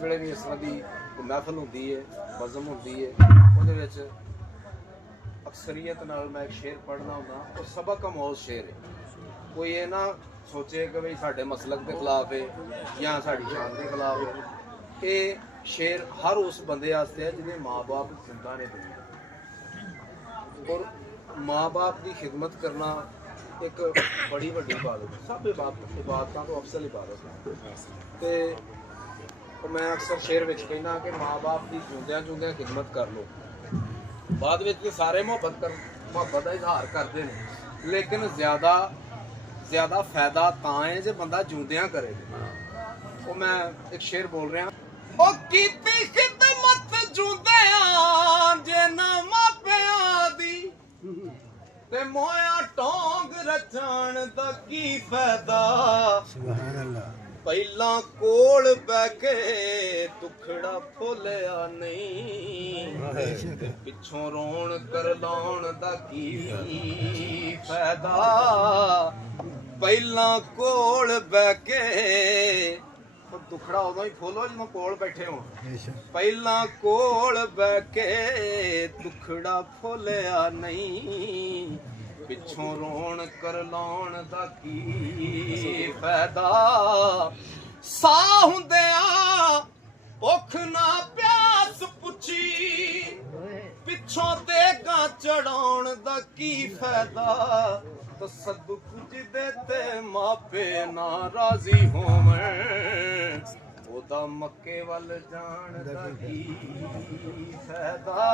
ਵੇਲੇ ਵੀ ਇਸ ਤਰ੍ਹਾਂ ਦੀ महफिल होंदी है, बज़म होंदी है, ਉਹਦੇ ਵਿੱਚ ਅਕਸਰੀਅਤ ਨਾਲ ਮੈਂ ਇੱਕ ਸ਼ੇਰ ਪੜ੍ਹਨਾ ਹੁੰਦਾ। ਉਹ ਸਬਕ ਅਮੋਜ਼ ਸ਼ੇਰ ਹੈ। ਕੋਈ ਇਹ ਨਾ ਸੋਚੇ ਕਿ ਬਈ ਸਾਡੇ ਮਸਲਕ ਦੇ ਖਿਲਾਫ ਹੈ ਜਾਂ ਸਾਡੀ ਸ਼ਾਨ ਦੇ ਖਿਲਾਫ ਹੈ। ਇਹ ਸ਼ੇਰ ਹਰ ਉਸ ਬੰਦੇ ਵਾਸਤੇ ਹੈ ਜਿਹਦੇ ਮਾਂ-ਬਾਪ ਜ਼ਿੰਦਾ ਨੇ ਦੁਨੀਆ ਔਰ माँ-बाप की खिदमत करना एक बड़ी वड्डी इबादत है। सब इबादतों तो अफसल इबादत है। तो मैं अक्सर शेर विच कहना कि माँ-बाप की जिंदियां जिंदियां खिदमत कर लो। बाद विच तो सारे मुहब्बत का इजहार करते हैं, लेकिन ज़्यादा फायदा तां है जो बंदा जिंदियां करे। वो मैं एक शेर बोल रहा ओ कीती खिदमत जिंदियां जे ना मापियां दी ते मोया टोंग रचण दा की फायदा। सुभान अल्लाह। पहला कोल बैके दुखड़ा फुलिया नहीं, पिछों रोण कर लाउण दा की फायदा। पहला कोल बैके दुखड़ा उदों ही फुलो जो कोल बैठे हो। पहला कोल बैके दुखड़ा फुलिया नहीं, पिछों रोण कर लाउण दा की फायदा। सा हुंदिया भुख ना प्यास पुछी, पिछों देगा चढ़ाउण दा की फायदा। तो सब कुछ देते मापे नाराजी होवण, ओदा मक्के वल जाण दा की फायदा।